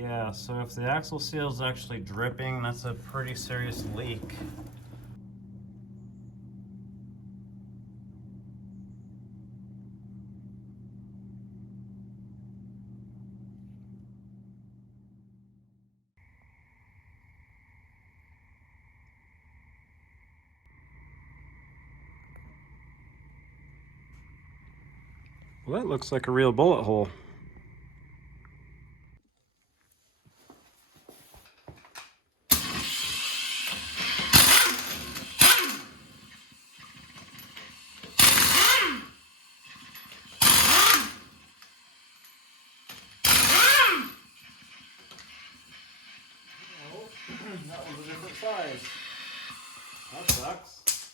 Yeah, so if the axle seal is actually dripping, that's a pretty serious leak. Well, that looks like a real bullet hole. That was a different size. That sucks.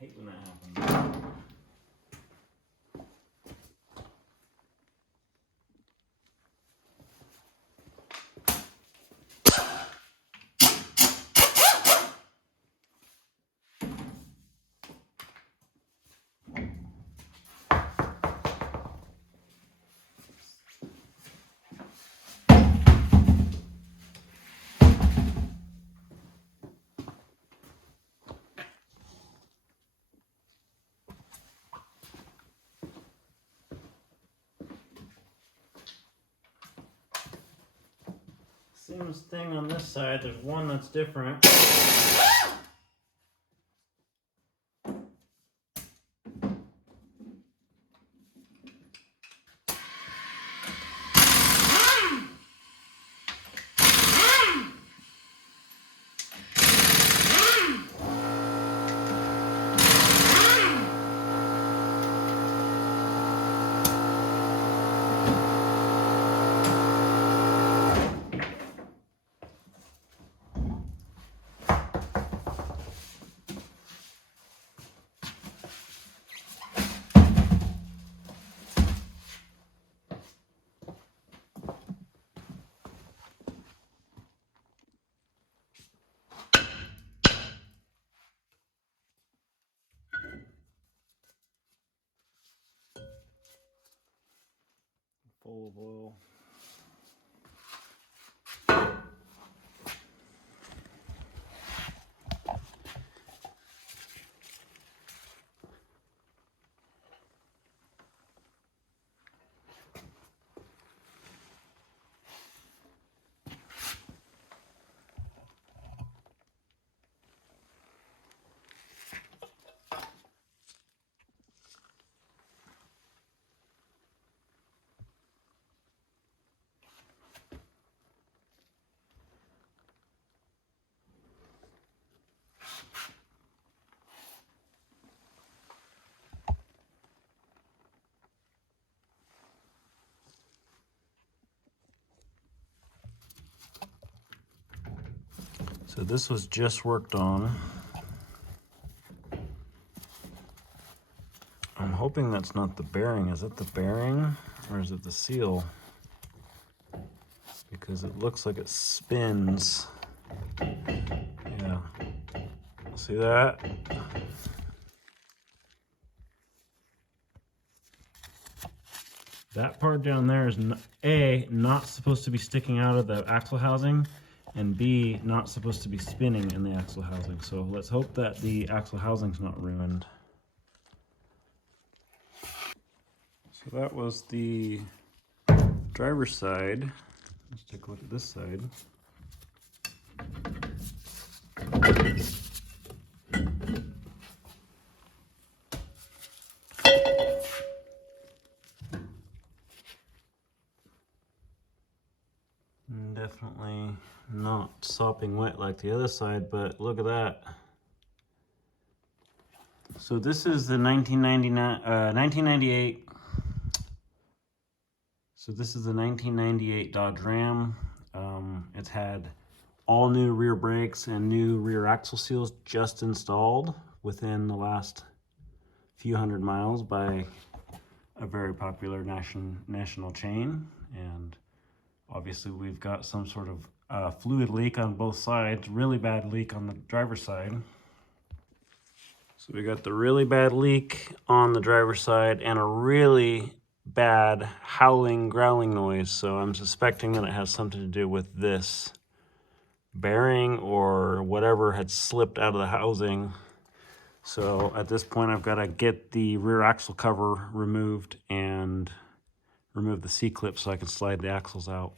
Hate when that happens. Same thing on this side, there's one that's different. Full of oil. So this was just worked on. I'm hoping that's not the bearing. Is it the bearing or is it the seal? Because it looks like it spins. Yeah. See that? That part down there is A, not supposed to be sticking out of the axle housing, and B, not supposed to be spinning in the axle housing. So let's hope that the axle housing's not ruined. So that was the driver's side. Let's take a look at this side. Definitely not sopping wet like the other side, but look at that. So this is the 1998. So this is the 1998 Dodge Ram. It's had all new rear brakes and new rear axle seals just installed within the last few hundred miles by a very popular national chain. And obviously we've got some sort of fluid leak on both sides, really bad leak on the driver's side. So we got the really bad leak on the driver's side and a really bad howling, growling noise. So I'm suspecting that it has something to do with this bearing or whatever had slipped out of the housing. So at this point, I've got to get the rear axle cover removed and remove the C-clip so I can slide the axles out.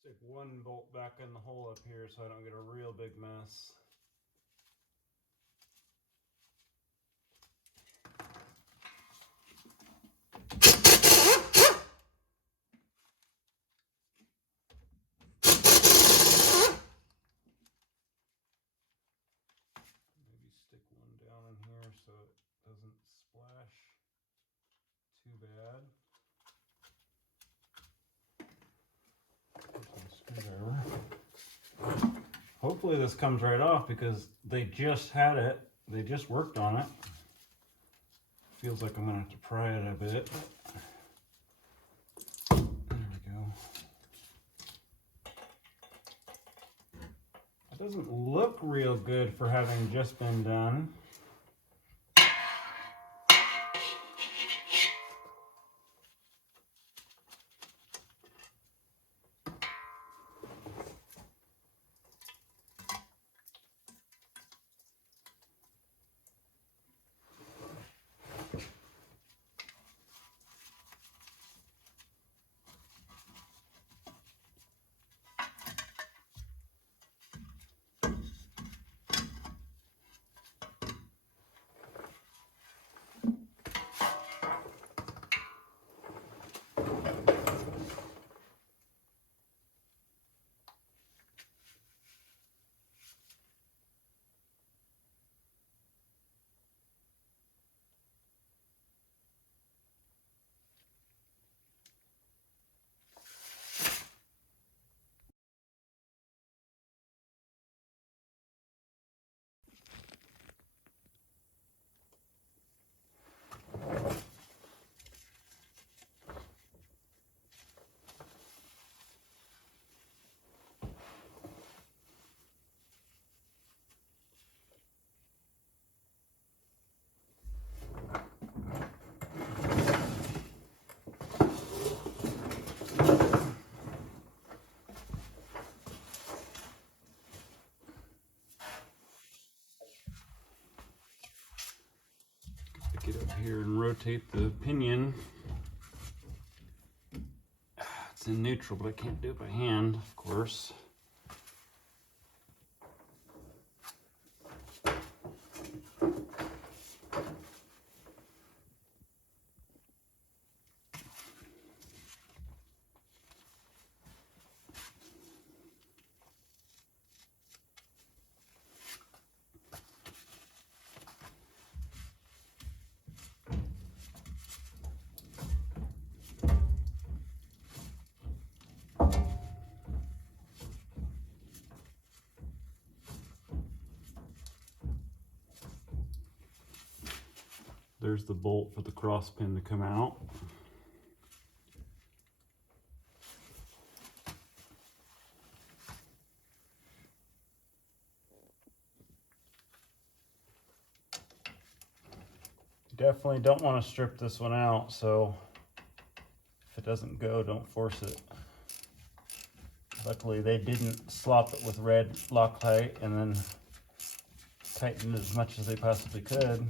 Stick one bolt back in the hole up here so I don't get a real big mess. Maybe stick one down in here so it doesn't splash too bad. Hopefully this comes right off because they just had it. They just worked on it. Feels like I'm gonna have to pry it a bit. There we go. It doesn't look real good for having just been done. Get up here and rotate the pinion. It's in neutral, but I can't do it by hand, of course. There's the bolt for the cross pin to come out. Definitely don't want to strip this one out, so if it doesn't go, don't force it. Luckily they didn't slop it with red Loctite and then tighten it as much as they possibly could.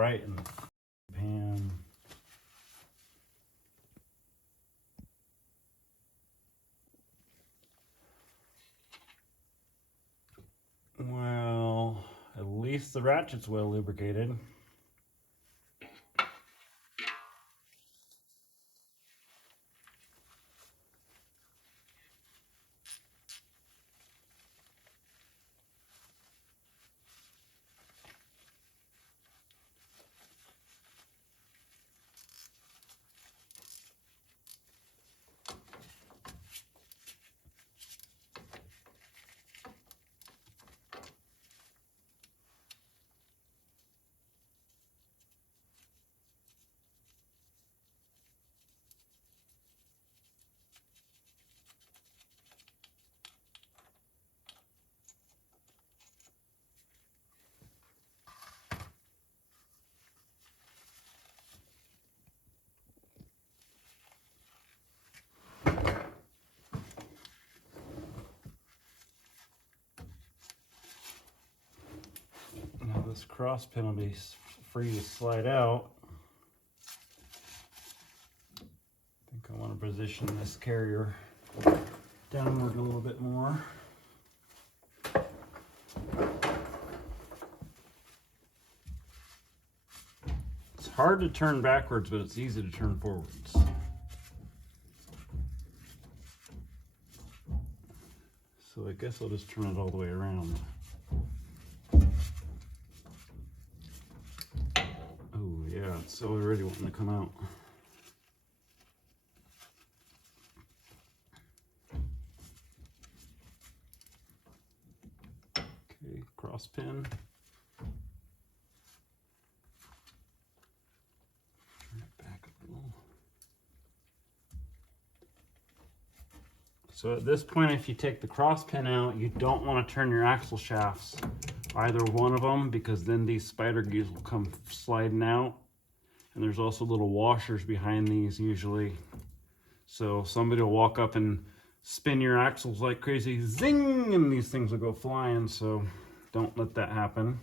right in the pan. Well, at least the ratchet's well lubricated. Now this cross pin will be free to slide out. I think I want to position this carrier downward a little bit more. It's hard to turn backwards, but it's easy to turn forwards. So I guess I'll just turn it all the way around. Oh yeah, it's already wanting to come out. Okay, cross pin. Turn it back a little. So at this point, if you take the cross pin out, you don't want to turn your axle shafts, either one of them, because then these spider gears will come sliding out. And there's also little washers behind these usually. So somebody will walk up and spin your axles like crazy, zing, and these things will go flying. So don't let that happen.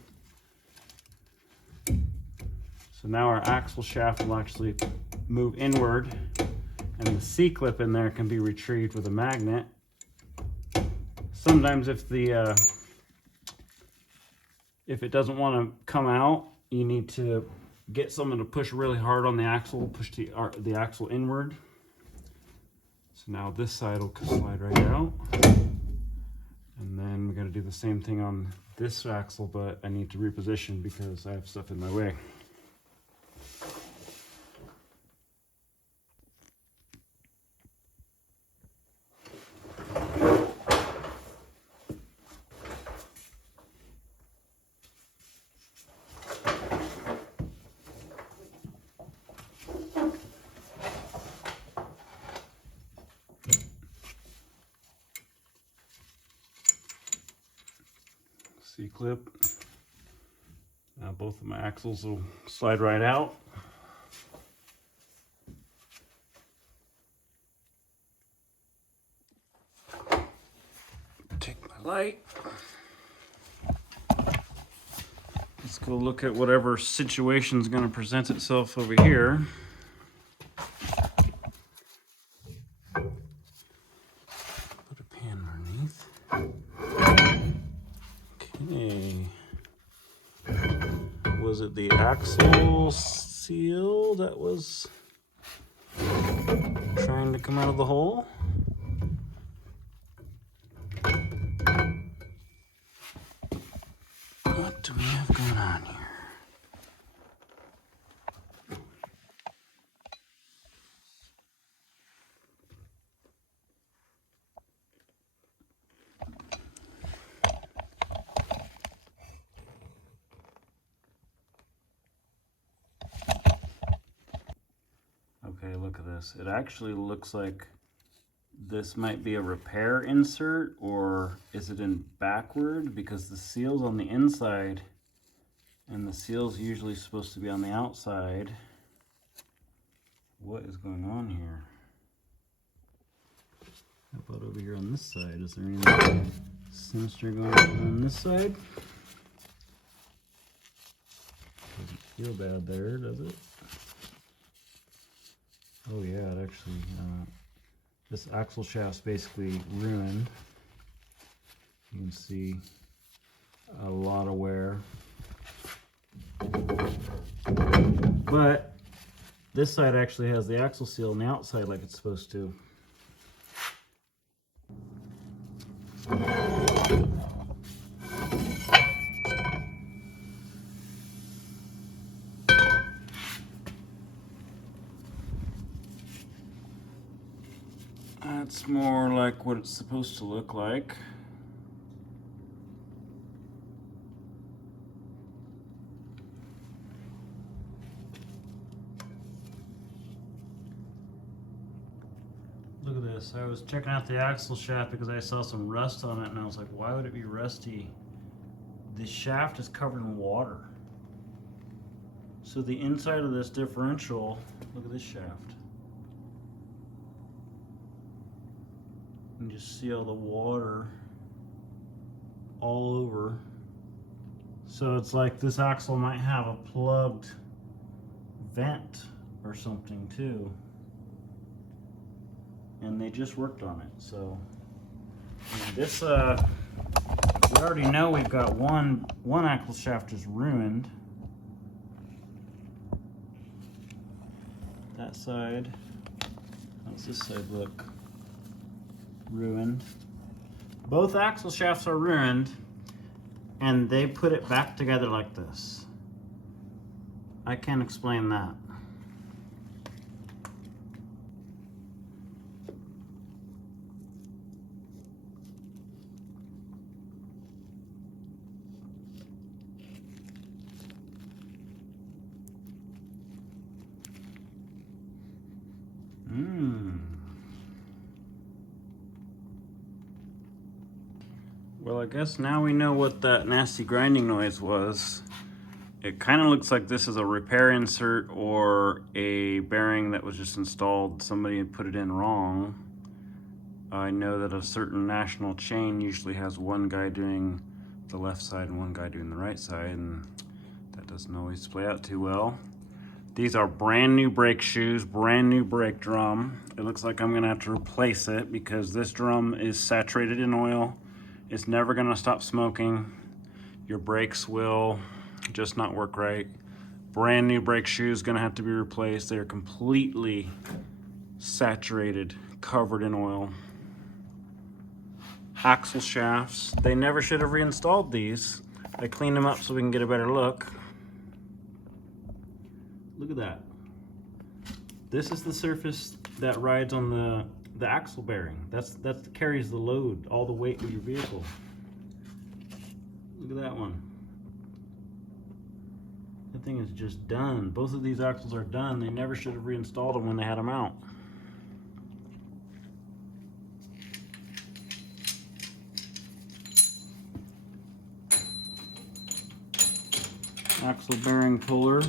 So now our axle shaft will actually move inward, and the C-clip in there can be retrieved with a magnet. Sometimes if it doesn't want to come out, you need to get someone to push really hard on the axle, push the axle inward. So now this side will slide right out. And then we're going to do the same thing on this axle, but I need to reposition because I have stuff in my way. C-clip. Now both of my axles will slide right out. Take my light. Let's go look at whatever situation is going to present itself over here. Put a pan underneath. Okay. Was it the axle seal that was trying to come out of the hole? What do we have going on here? Okay, look at this. It actually looks like this might be a repair insert, or is it in backward? Because the seal's on the inside and the seal's usually supposed to be on the outside. What is going on here? How about over here on this side? Is there any sinister going on this side? feel bad there, does it? Oh yeah, it actually, this axle shaft's basically ruined. You can see a lot of wear. But this side actually has the axle seal on the outside like it's supposed to. That's more like what it's supposed to look like. Look at this. I was checking out the axle shaft because I saw some rust on it and I was like, why would it be rusty? The shaft is covered in water. So the inside of this differential, look at this shaft. You can just see all the water all over. So it's like this axle might have a plugged vent or something too. And they just worked on it. So this, we already know we've got one axle shaft is ruined. That side, how's this side look? Ruined. Both axle shafts are ruined, and they put it back together like this. I can't explain that. Well, I guess now we know what that nasty grinding noise was. It kind of looks like this is a repair insert or a bearing that was just installed. Somebody had put it in wrong. I know that a certain national chain usually has one guy doing the left side and one guy doing the right side, and that doesn't always play out too well. These are brand new brake shoes, brand new brake drum. It looks like I'm gonna have to replace it because this drum is saturated in oil. It's never gonna stop smoking. Your brakes will just not work right. Brand new brake shoes gonna have to be replaced. They're completely saturated, covered in oil. Axle shafts, they never should have reinstalled these. I cleaned them up so we can get a better look. Look at that. This is the surface that rides on the axle bearing. That carries the load, all the weight of your vehicle. Look at that one. That thing is just done. Both of these axles are done. They never should have reinstalled them when they had them out. Axle bearing puller,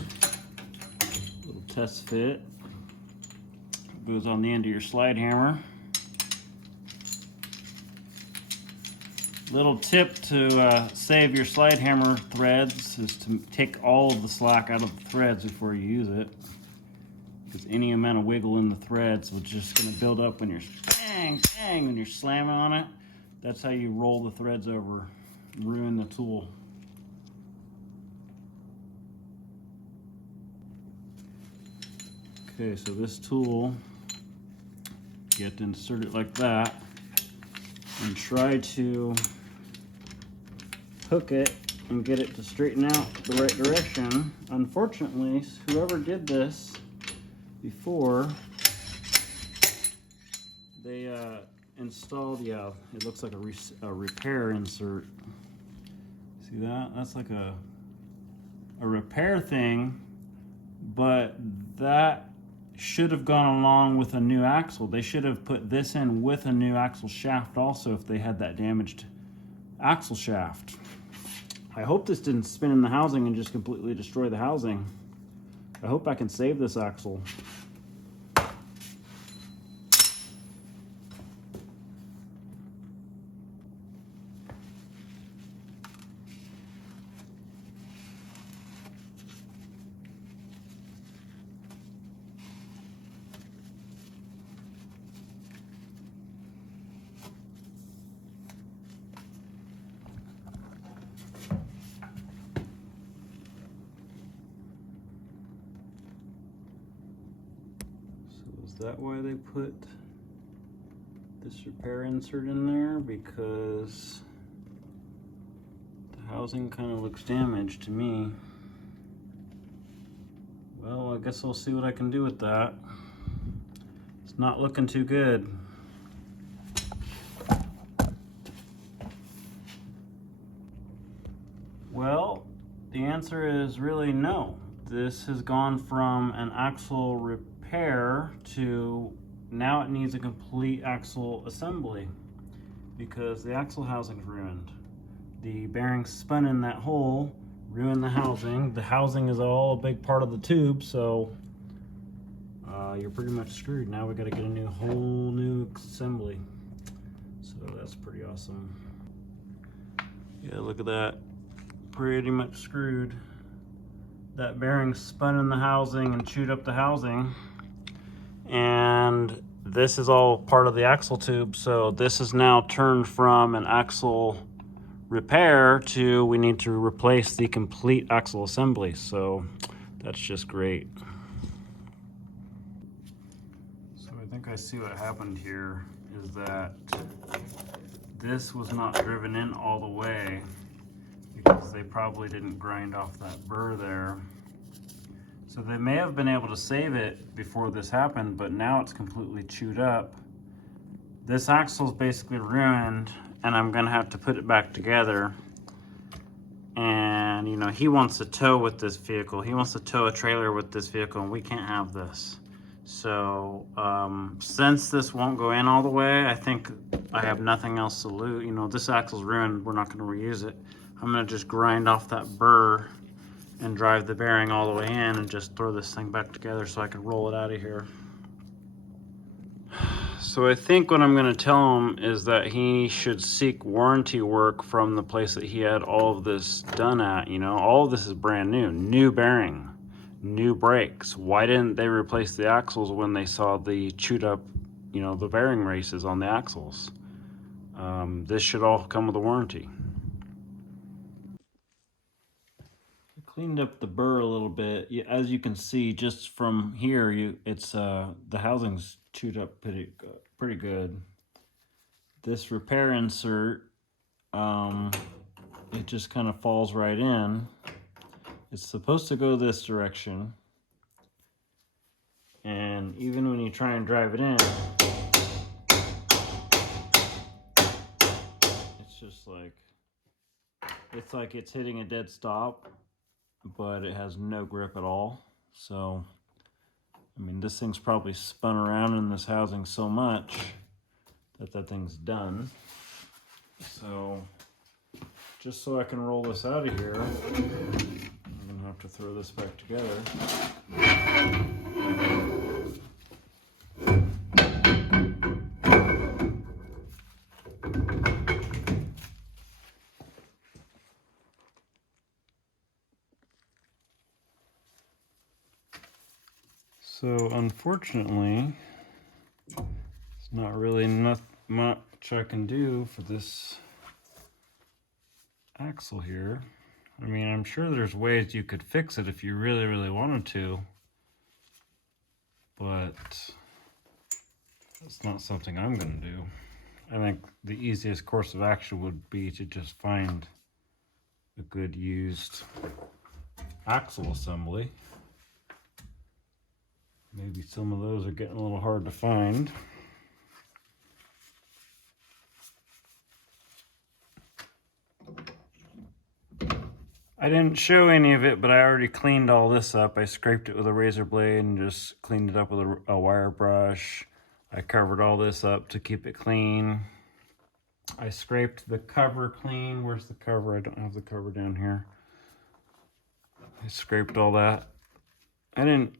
little test fit. Goes on the end of your slide hammer. Little tip to save your slide hammer threads is to take all of the slack out of the threads before you use it. Because any amount of wiggle in the threads will just gonna build up when you're bang, bang, when you're slamming on it. That's how you roll the threads over and ruin the tool. Okay, so this tool, you have to insert it like that and try to hook it and get it to straighten out the right direction. Unfortunately, whoever did this before, they installed, yeah, it looks like a repair insert. See that? That's like a repair thing, but that should have gone along with a new axle. They should have put this in with a new axle shaft also if they had that damaged axle shaft. I hope this didn't spin in the housing and just completely destroy the housing. I hope I can save this axle. that why they put this repair insert in there? Because the housing kind of looks damaged to me. Well, I guess I'll see what I can do with that. It's not looking too good. Well, the answer is really no. This has gone from an axle repair to now it needs a complete axle assembly because the axle housing's ruined. The bearings spun in that hole, ruined the housing. The housing is all a big part of the tube, so you're pretty much screwed. Now we got to get a whole new assembly. So that's pretty awesome. Yeah, look at that. Pretty much screwed. That bearing spun in the housing and chewed up the housing. And this is all part of the axle tube. So this is now turned from an axle repair to we need to replace the complete axle assembly. So that's just great. So I think I see what happened here is that this was not driven in all the way because they probably didn't grind off that burr there. So they may have been able to save it before this happened, but now it's completely chewed up. This axle's basically ruined, and I'm gonna have to put it back together. And you know, he wants to tow with this vehicle. He wants to tow a trailer with this vehicle, and we can't have this. So since this won't go in all the way, I think I have nothing else to lose. You know, this axle's ruined, we're not gonna reuse it. I'm gonna just grind off that burr and drive the bearing all the way in and just throw this thing back together so I can roll it out of here. So I think what I'm gonna tell him is that he should seek warranty work from the place that he had all of this done at. You know, all of this is brand new bearing, new brakes. Why didn't they replace the axles when they saw the chewed up, you know, the bearing races on the axles? This should all come with a warranty. Cleaned up the burr a little bit. As you can see, just from here, it's the housing's chewed up pretty good. This repair insert, it just kind of falls right in. It's supposed to go this direction, and even when you try and drive it in, it's just like it's hitting a dead stop, but it has no grip at all. So, I mean, this thing's probably spun around in this housing so much that thing's done. So, just so I can roll this out of here, I'm gonna have to throw this back together. So unfortunately, it's not really much I can do for this axle here. I mean, I'm sure there's ways you could fix it if you really, really wanted to, but it's not something I'm gonna do. I think the easiest course of action would be to just find a good used axle assembly. Maybe some of those are getting a little hard to find. I didn't show any of it, but I already cleaned all this up. I scraped it with a razor blade and just cleaned it up with a wire brush. I covered all this up to keep it clean. I scraped the cover clean. Where's the cover? I don't have the cover down here. I scraped all that. I didn't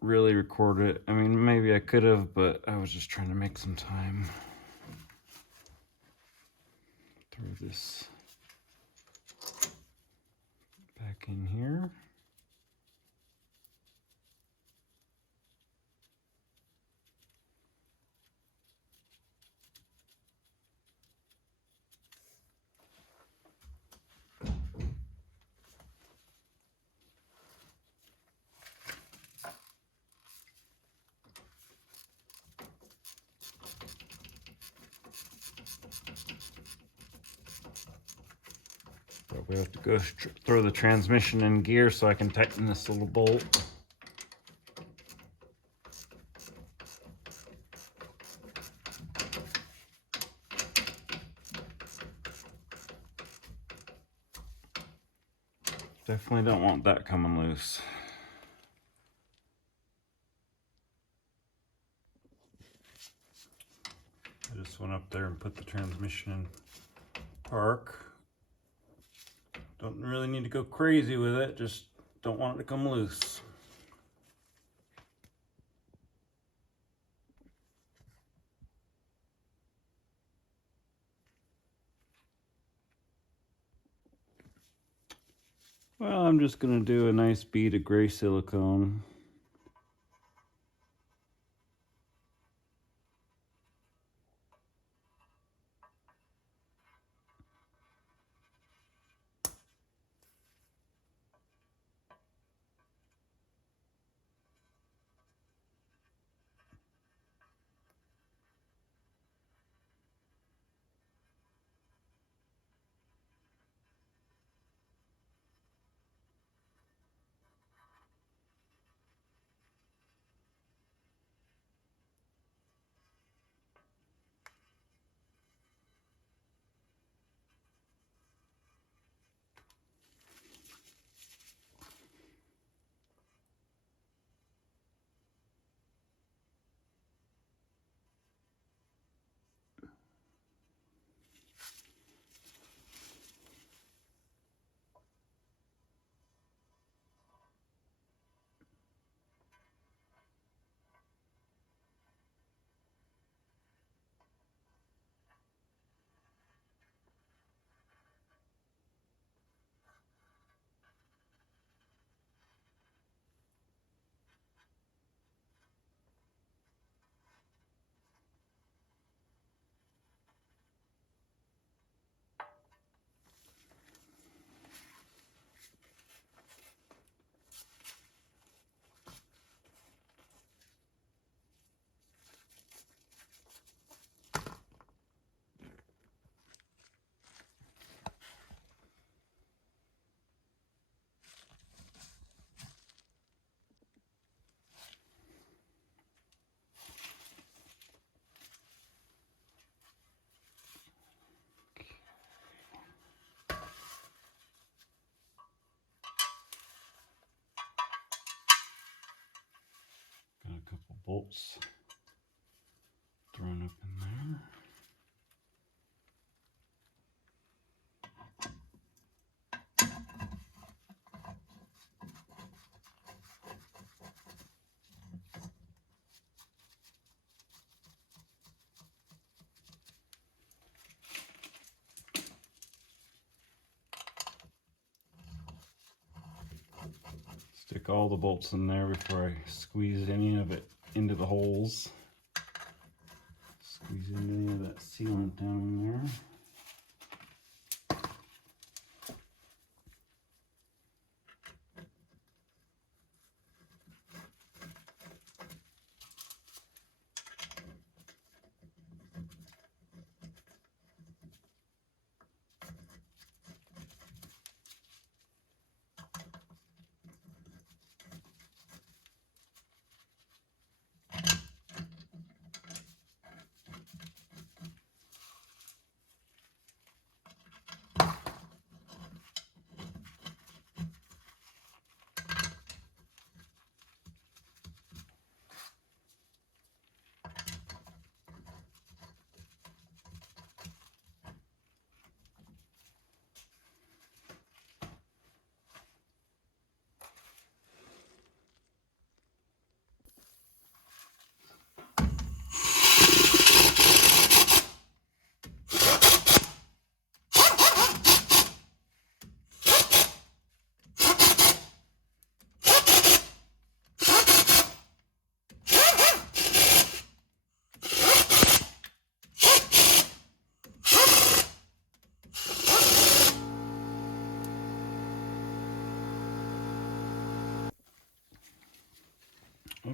really record it. I mean, maybe I could have, but I was just trying to make some time. Throw this back in here. We have to go throw the transmission in gear so I can tighten this little bolt. Definitely don't want that coming loose. I just went up there and put the transmission in park. Don't really need to go crazy with it, just don't want it to come loose. Well, I'm just going to do a nice bead of gray silicone. Got a couple bolts thrown up in there. Stick all the bolts in there before I squeeze any of it into the holes. Squeeze in any of that sealant down there.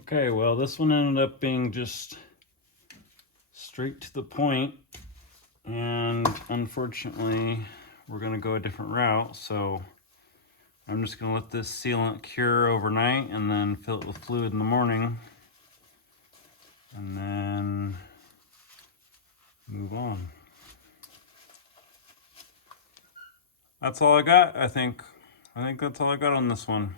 Okay, well, this one ended up being just straight to the point, and unfortunately we're gonna go a different route. So I'm just gonna let this sealant cure overnight and then fill it with fluid in the morning and then move on. That's all I got, I think. I think that's all I got on this one.